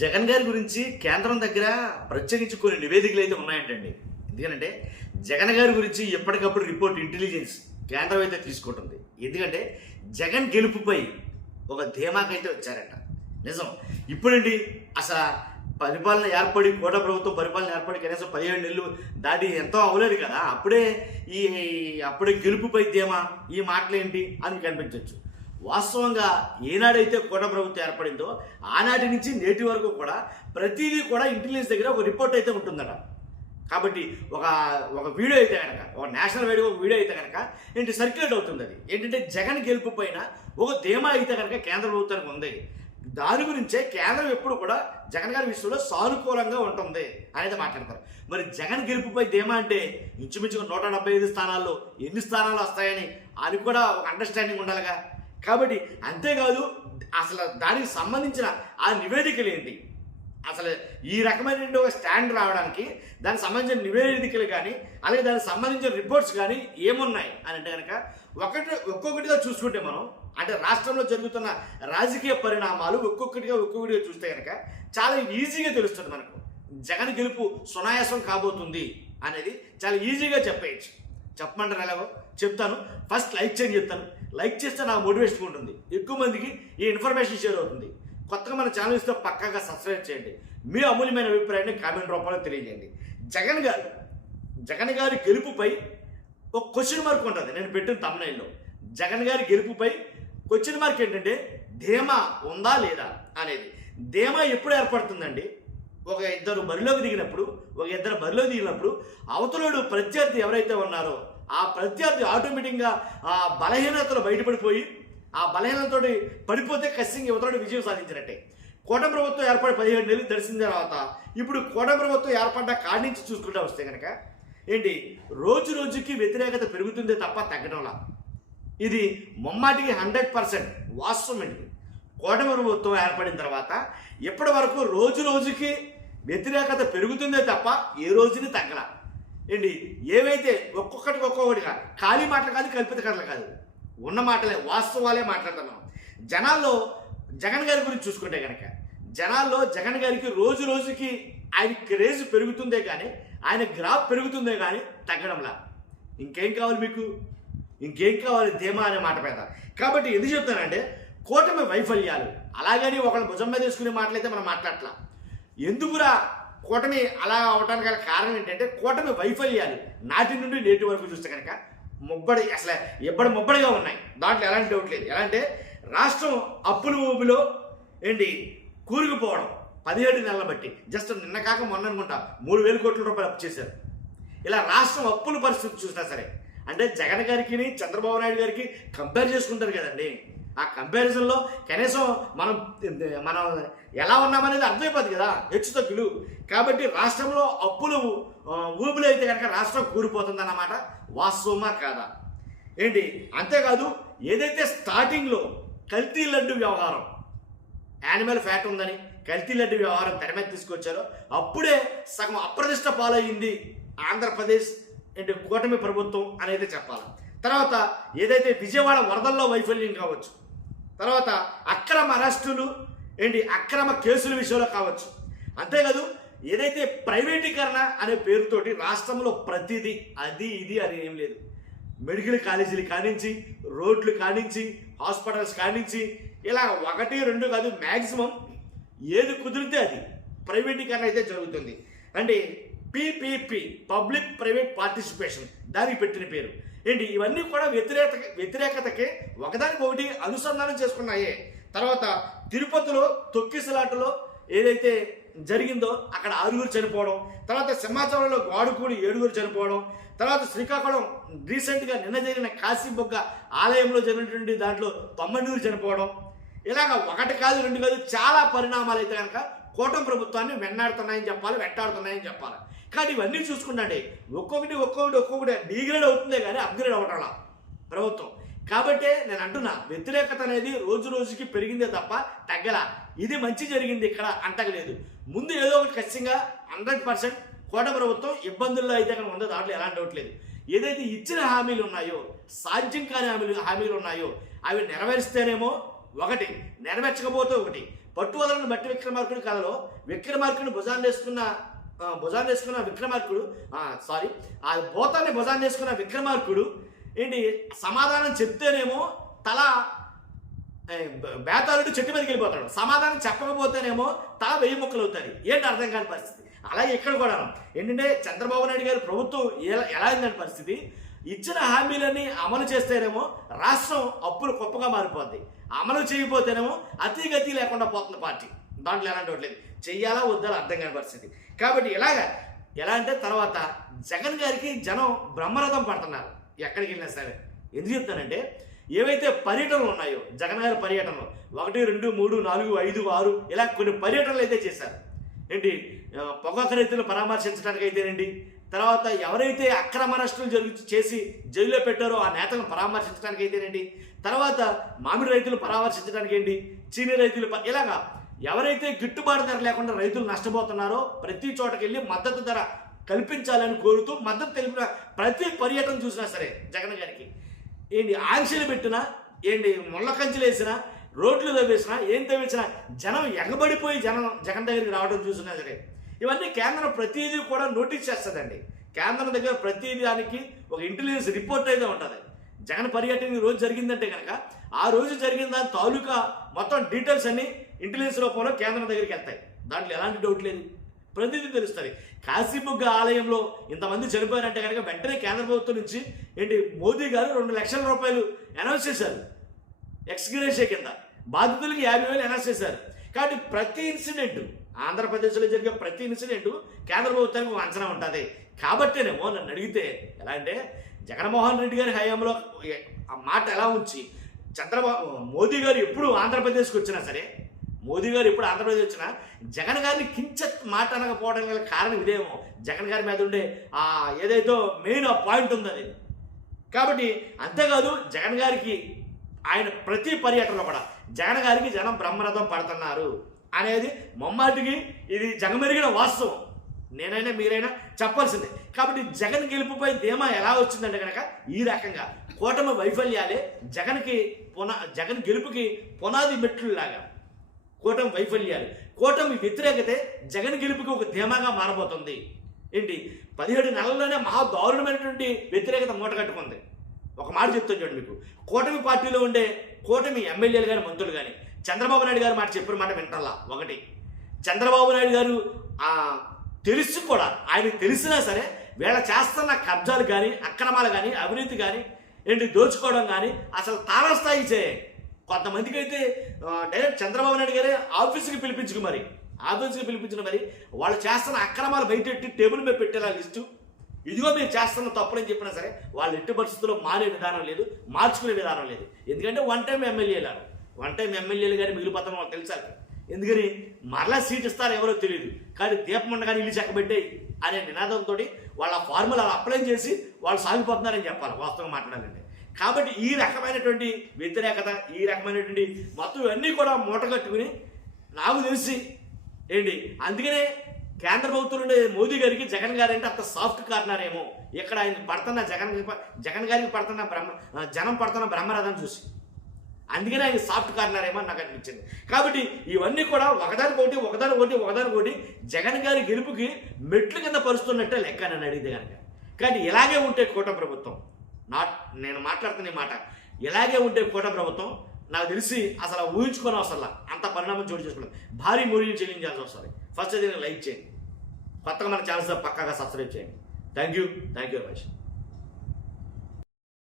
జగన్ గారి గురించి కేంద్రం దగ్గర ప్రత్యేకించి కొన్ని నివేదికలు అయితే ఉన్నాయంటండి. ఎందుకంటే జగన్ గారి గురించి ఎప్పటికప్పుడు రిపోర్ట్ ఇంటెలిజెన్స్ కేంద్రం అయితే తీసుకుంటుంది. ఎందుకంటే జగన్ గెలుపుపై ఒక ధీమాకైతే వచ్చారట. నిజం. ఇప్పుడండి అసలు పరిపాలన ఏర్పడి కోట ప్రభుత్వం పరిపాలన ఏర్పడి కనీసం 17 నెలలు దాటి ఎంతో అవ్వలేదు కదా. అప్పుడే గెలుపుపై ధీమా ఈ మాటలేంటి అని కనిపించవచ్చు. వాస్తవంగా ఏనాడైతే కోట ప్రభుత్వం ఏర్పడిందో ఆనాటి నుంచి నేటి వరకు కూడా ప్రతిదీ కూడా ఇంటెలిజెన్స్ దగ్గర ఒక రిపోర్ట్ అయితే ఉంటుందట. కాబట్టి ఒక వీడియో అయితే కనుక ఒక నేషనల్ వైడ్గా ఒక వీడియో అయితే కనుక సర్క్యులేట్ అవుతుంది. అది ఏంటంటే జగన్ గెలుపు పైన ఒక ధీమా అయితే కనుక కేంద్ర ప్రభుత్వానికి ఉంది. దాని గురించే కేంద్రం ఎప్పుడు కూడా జగన్ గారి విషయంలో సానుకూలంగా ఉంటుంది అనేది మాట్లాడతారు. మరి జగన్ గెలుపుపై ధీమా అంటే ఇంచుమించుగా 175 స్థానాల్లో ఎన్ని స్థానాలు వస్తాయని అని కూడా ఒక అండర్స్టాండింగ్ ఉండాలిగా. కాబట్టి అంతేకాదు అసలు దానికి సంబంధించిన ఆ నివేదికలు ఏంటి, అసలు ఈ రకమైన ఒక స్టాండ్ రావడానికి దానికి సంబంధించిన నివేదికలు కానీ అలాగే దానికి సంబంధించిన రిపోర్ట్స్ కానీ ఏమున్నాయి అని అంటే కనుక ఒక్కొక్కటిగా చూసుకుంటే మనం అంటే రాష్ట్రంలో జరుగుతున్న రాజకీయ పరిణామాలు ఒక్కొక్కటిగా చూస్తే కనుక చాలా ఈజీగా తెలుస్తుంది మనకు. జగన్ గెలుపు సునాయాసం కాబోతుంది అనేది చాలా ఈజీగా చెప్పేయచ్చు. చెప్పమంటారు ఎలాగో చెప్తాను. ఫస్ట్ లైక్ చేయని చెప్తాను. లైక్ చేస్తే నాకు మోటివేషన్ ఉంటుంది, ఎక్కువ మందికి ఈ ఇన్ఫర్మేషన్ షేర్ అవుతుంది. కొత్తగా మన ఛానల్ ఇస్తే పక్కాగా సబ్స్క్రైబ్ చేయండి. మీ అమూల్యమైన అభిప్రాయాన్ని కామెంట్ రూపంలో తెలియజేయండి. జగన్ గారి గెలుపుపై ఒక క్వశ్చన్ మార్క్ ఉంటుంది. నేను పెట్టిన తమ్నైల్లో జగన్ గారి గెలుపుపై క్వశ్చన్ మార్క్ ఏంటంటే ధీమా ఉందా లేదా అనేది. ధీమా ఎప్పుడు ఏర్పడుతుందండి? ఒక ఇద్దరు బరిలోకి దిగినప్పుడు అవతలోడు ప్రత్యర్థి ఎవరైతే ఉన్నారో ఆ ప్రత్యర్థి ఆటోమేటిక్గా ఆ బలహీనతలు బయటపడిపోయి ఆ బలహీనతతో పడిపోతే ఖచ్చితంగా యువతలో విజయం సాధించినట్టే. కూటమి ప్రభుత్వం ఏర్పడి 17 నెలలు తెలిసిన తర్వాత ఇప్పుడు కూటమి ప్రభుత్వం ఏర్పడ్డ కాడి నుంచి చూసుకుంటూ వస్తే కనుక రోజు రోజుకి వ్యతిరేకత పెరుగుతుందే తప్ప తగ్గడంలా. ఇది ముమ్మాటికి 100% వాస్తవం అండి. కూటమి ప్రభుత్వం ఏర్పడిన తర్వాత ఇప్పటి వరకు రోజు రోజుకి వ్యతిరేకత పెరుగుతుందే తప్ప ఏ రోజుని తగ్గల. ఏవైతే ఒక్కొక్కటిగా ఖాళీ మాటలు కాదు, కల్పిత కథలు కాదు, ఉన్న మాటలే వాస్తవాలే మాట్లాడతాం మనం. జనాల్లో జగన్ గారి గురించి చూసుకుంటే కనుక జనాల్లో జగన్ గారికి రోజు రోజుకి ఆయన క్రేజ్ పెరుగుతుందే కానీ ఆయన గ్రాఫ్ పెరుగుతుందే కానీ తగ్గడంలా. ఇంకేం కావాలి మీకు? ఇంకేం కావాలి? ధీమా అనే మాట పెద్ద. కాబట్టి ఎందుకు చెప్తానంటే కూటమి వైఫల్యాలు అలాగని ఒకళ్ళ భుజం మీద తీసుకునే మాటలైతే మనం మాట్లాడట్లా. ఎందుకురా కూటమి అలా అవడానికి గల కారణం ఏంటంటే కూటమి వైఫల్యాలు నాటి నుండి నేటి వరకు చూస్తే కనుక ముబ్బడిగా ఉన్నాయి. దాంట్లో ఎలాంటి డౌట్ లేదు. ఎలా అంటే రాష్ట్రం అప్పుల ఊబిలో కూరుకుపోవడం 17 నెలల బట్టి జస్ట్ నిన్న కాక మొన్న అనుకుంటా 3,000 కోట్ల రూపాయలు అప్పు చేశారు. ఇలా రాష్ట్రం అప్పుల పరిస్థితి చూసినా సరే అంటే జగన్ గారికి చంద్రబాబు నాయుడు గారికి కంపేర్ చేసుకుంటారు కదండి. ఆ కంపారిజన్లో కనీసం మనం ఎలా ఉన్నామనేది అర్థమైపోతుంది కదా, హెచ్చుతగ్గులు. కాబట్టి రాష్ట్రంలో అప్పులు ఊబులు అయితే కనుక రాష్ట్రం కూలిపోతుందన్నమాట. వాస్తవమా కాదా? అంతేకాదు ఏదైతే స్టార్టింగ్లో కల్తీ లడ్డు వ్యవహారం, యానిమల్ ఫ్యాట్ ఉందని కల్తీ లడ్డు వ్యవహారం తెర మీద తీసుకొచ్చారో అప్పుడే సగం అప్రదిష్ట పాలయ్యింది ఆంధ్రప్రదేశ్ కూటమి ప్రభుత్వం అనేది చెప్పాలి. తర్వాత ఏదైతే విజయవాడ వరదల్లో వైఫల్యం కావచ్చు, తర్వాత అక్రమ అరెస్టులు అక్రమ కేసుల విషయంలో కావచ్చు, అంతేకాదు ఏదైతే ప్రైవేటీకరణ అనే పేరుతోటి రాష్ట్రంలో ప్రతిదీ అది ఇది అని ఏం లేదు. మెడికల్ కాలేజీలు కానించి, రోడ్లు కానించి, హాస్పిటల్స్ కానించి ఇలా 1, 2 కాదు మ్యాక్సిమం ఏది కుదిరితే అది ప్రైవేటీకరణ అయితే జరుగుతుంది. PPP పబ్లిక్ ప్రైవేట్ పార్టిసిపేషన్ దానికి పెట్టిన పేరు. ఇవన్నీ కూడా వ్యతిరేకతకే ఒకదానికొకటి అనుసంధానం చేసుకున్నాయే. తర్వాత తిరుపతిలో తొక్కిసలాటలో ఏదైతే జరిగిందో అక్కడ 6 చనిపోవడం, తర్వాత సింహాచలంలో గోడకూడి 7 చనిపోవడం, తర్వాత శ్రీకాకుళం రీసెంట్గా నిన్న జరిగిన కాశీబొగ్గ ఆలయంలో జరిగినటువంటి దాంట్లో 9 చనిపోవడం, ఇలాగ 1 కాదు 2 కాదు చాలా పరిణామాలు అయితే కనుక కూటమి ప్రభుత్వాన్ని వెంటాడుతున్నాయని చెప్పాలి. కానీ ఇవన్నీ చూసుకుంటే ఒక్కొక్కటి డిగ్రేడ్ అవుతుందే కానీ అప్గ్రేడ్ అవ్వటంలా ప్రభుత్వం. కాబట్టి నేను అంటున్నా వ్యతిరేకత అనేది రోజు రోజుకి పెరిగిందే తప్ప తగ్గల. ఇది మంచి జరిగింది ఇక్కడ అంటగలేదు. ముందు ఏదో ఒకటి ఖచ్చితంగా 100% కూటమి ప్రభుత్వం ఇబ్బందుల్లో అయితే కనుక ఉందో దాంట్లో ఎలాంటి డౌట్ లేదు. ఏదైతే ఇచ్చిన హామీలు ఉన్నాయో, సాధ్యం కాని హామీలు ఉన్నాయో అవి నెరవేరిస్తేనేమో ఒకటి, నెరవేర్చకపోతే ఒకటి. పట్టువదలని బట్టి విక్రమార్కుడి కథలో విక్రమార్కుడిని భుజాన్ని వేసుకున్న విక్రమార్కుడు ఆ భూతాన్ని భుజాన్ని వేసుకున్న విక్రమార్కుడు ఏంటి సమాధానం చెప్తేనేమో తల బేతాళుడు చెట్టు మీదకి వెళ్ళిపోతాడు, సమాధానం చెప్పకపోతేనేమో తల 1000 ముక్కలు అవుతుంది. ఏంటి అర్థం కాని పరిస్థితి. అలాగే ఇక్కడ కూడా ఏంటంటే చంద్రబాబు నాయుడు గారి ప్రభుత్వం ఎలా అయిందని పరిస్థితి, ఇచ్చిన హామీలన్నీ అమలు చేస్తేనేమో రాష్ట్రం అప్పులు కుప్పగా మారిపోద్ది, అమలు చేయకపోతేనేమో అతిగతి లేకుండా పోతుంది పార్టీ. దాంట్లో ఎలాంటి లేదు, చెయ్యాలా వద్దా అర్థం కాని పరిస్థితి. కాబట్టి ఎలా అంటే తర్వాత జగన్ గారికి జనం బ్రహ్మరథం పడుతున్నారు ఎక్కడికి వెళ్ళినా సరే. ఎందుకు చెప్తానంటే ఏవైతే పర్యటనలు ఉన్నాయో జగన్ గారి పర్యటనలు 1, 2, 3, 4, 5, 6 ఇలా కొన్ని పర్యటనలు అయితే చేశారు. ఏంటి పొగాకు రైతులు పరామర్శించడానికి అయితేనండి, తర్వాత ఎవరైతే అక్రమ అరెస్టులు చేసి జైల్లో పెట్టారో ఆ నేతలను పరామర్శించడానికి అయితేనండి, తర్వాత మామిడి రైతులు పరామర్శించడానికి ఏంటి, చీనీ రైతులు ఇలాగా ఎవరైతే గిట్టుబాటు ధర లేకుండా రైతులు నష్టపోతున్నారో ప్రతి చోటకి వెళ్ళి మద్దతు ధర కల్పించాలని కోరుతూ మద్దతు తెలిపిన ప్రతి పర్యటన చూసినా సరే జగన్ గారికి ఏంటి ఆంక్షలు పెట్టినా ఏంటి ముళ్ళ కంచెలు వేసినా రోడ్లు తవ్వేసినా ఏం తవ్వేసినా జనం ఎగబడిపోయి జగన్ దగ్గరికి రావడం చూసినా సరే ఇవన్నీ కేంద్రం ప్రతిదీ కూడా నోటీస్ చేస్తుందండి. కేంద్రం దగ్గర ప్రతి దానికి ఒక ఇంటెలిజెన్స్ రిపోర్ట్ అయితే ఉంటుంది. జగన్ పర్యటన రోజు జరిగిందంటే కనుక ఆ రోజు జరిగిన దాని తాలూకా మొత్తం డీటెయిల్స్ అన్ని ఇంటెలిజెన్స్ రూపంలో కేంద్రం దగ్గరికి వెళ్తాయి. దాంట్లో ఎలాంటి డౌట్ లేదు, ప్రతిదీ తెలుస్తుంది. కాశీబుగ్గ ఆలయంలో ఇంతమంది చనిపోయారంటే కనుక వెంటనే కేంద్ర ప్రభుత్వం నుంచి ఏంటి మోదీ గారు 2 లక్షల రూపాయలు అనౌన్స్ చేశారు ఎక్స్గ్రేషియా కింద, బాధితులకి 50,000 అనౌన్స్ చేశారు. కాబట్టి ప్రతి ఇన్సిడెంట్ ఆంధ్రప్రదేశ్లో జరిగే ప్రతి ఇన్సిడెంట్ కేంద్ర ప్రభుత్వానికి ఒక అంచనా ఉంటుంది. కాబట్టేనేమో నన్ను అడిగితే ఎలా అంటే జగన్మోహన్ రెడ్డి గారి హయాంలో ఆ మాట ఎలా ఉంచి మోదీ గారు ఎప్పుడు ఆంధ్రప్రదేశ్కి వచ్చినా సరే వచ్చినా జగన్ గారిని కించెత్ మాట అనకపోవడం గల కారణం ఇదేమో. జగన్ గారి మీద ఉండే ఏదైతే మెయిన్ పాయింట్ ఉందని. కాబట్టి అంతేకాదు జగన్ గారికి ఆయన ప్రతి పర్యటనలో కూడా జగన్ గారికి జనం బ్రహ్మరథం పడుతున్నారు అనేది ముమ్మాటికి ఇది జగమెరిగిన వాస్తవం. నేనైనా మీరైనా చెప్పాల్సిందే. కాబట్టి జగన్ గెలుపుపై ధీమా ఎలా వచ్చిందంటే కనుక ఈ రకంగా కూటమి వైఫల్యాలే జగన్ గెలుపుకి పునాది మెట్లులాగా కూటమి వైఫల్యాలు, కూటమి వ్యతిరేకతే జగన్ గెలుపుకి ఒక ధీమాగా మారబోతుంది. ఏంటి 17 నెలల్లోనే మహా దారుణమైనటువంటి వ్యతిరేకత మూట కట్టుకుంది. ఒక మాట చెప్తాను చూడండి మీకు, కూటమి పార్టీలో ఉండే కూటమి ఎమ్మెల్యేలు కానీ మంత్రులు కానీ చంద్రబాబు నాయుడు గారు మాట చెప్పిన మాట వింటారా. ఒకటి, చంద్రబాబు నాయుడు గారు తెలిసి కూడా ఆయనకు తెలిసినా సరే వీళ్ళ చేస్తున్న కబ్జాలు కానీ అక్రమాలు కానీ అవినీతి కానీ ఏంటి దోచుకోవడం కానీ అసలు తారస్థాయి చేయాలి. కొంతమందికి అయితే డైరెక్ట్ చంద్రబాబు నాయుడు గారే ఆఫీస్కి పిలిపించిన మరి వాళ్ళు చేస్తున్న అక్రమాలు బయటెట్టి టేబుల్ మీద పెట్టేలా లిస్టు, ఇదిగో మీరు చేస్తున్న తప్పులని చెప్పినా సరే వాళ్ళు ఎట్టి పరిస్థితుల్లో మారే విధానం లేదు, మార్చుకునే విధానం లేదు. ఎందుకంటే వన్ టైం ఎమ్మెల్యేలు కానీ మిగిలిపోతాం వాళ్ళకి తెలుసాలి. ఎందుకని మరలా సీట్ ఇస్తారో ఎవరో తెలియదు, కానీ దీపం ఉండగానే ఇల్లు చెక్కబెట్టాయి అనే నినాదంతో వాళ్ళ ఫార్ములా అప్లై చేసి వాళ్ళు సాగిపోతున్నారని చెప్పాలి వాస్తవం మాట్లాడాలంటే. కాబట్టి ఈ రకమైనటువంటి వ్యతిరేకత, ఈ రకమైనటువంటి మొత్తం ఇవన్నీ కూడా మూటగట్టుకుని నాకు తెలిసి ఏంటి అందుకనే కేంద్ర ప్రభుత్వం నుండి మోదీ గారికి జగన్ గారు అంటే అంత సాఫ్ట్ కార్నర్ ఏమో. ఇక్కడ ఆయన పడుతున్న జగన్ గారికి పడుతున్న జనం పడుతున్న బ్రహ్మరథం చూసి అందుకనే ఆయన సాఫ్ట్ కార్నర్ ఏమో నాకు అనిపించింది. కాబట్టి ఇవన్నీ కూడా ఒకదానికోటి జగన్ గారి గెలుపుకి మెట్లు కింద పరుస్తున్నట్టే లెక్క నన్ను అడిగితే కనుక. కానీ ఇలాగే ఉంటే కూటమి ప్రభుత్వం, నేను మాట్లాడుతున్న ఈ మాట, ఇలాగే ఉంటే కూటమి ప్రభుత్వం నాకు తెలిసి అసలు ఊహించుకొని అవసరం అంత పరిణామం చోటు చేసుకున్నాం. భారీ మూల్యం చెల్లించాల్సి వస్తుంది. ఫస్ట్ దీన్ని లైక్ చేయండి, కొత్తగా మన ఛానల్స్ పక్కాగా సబ్స్క్రైబ్ చేయండి. Thank you very much.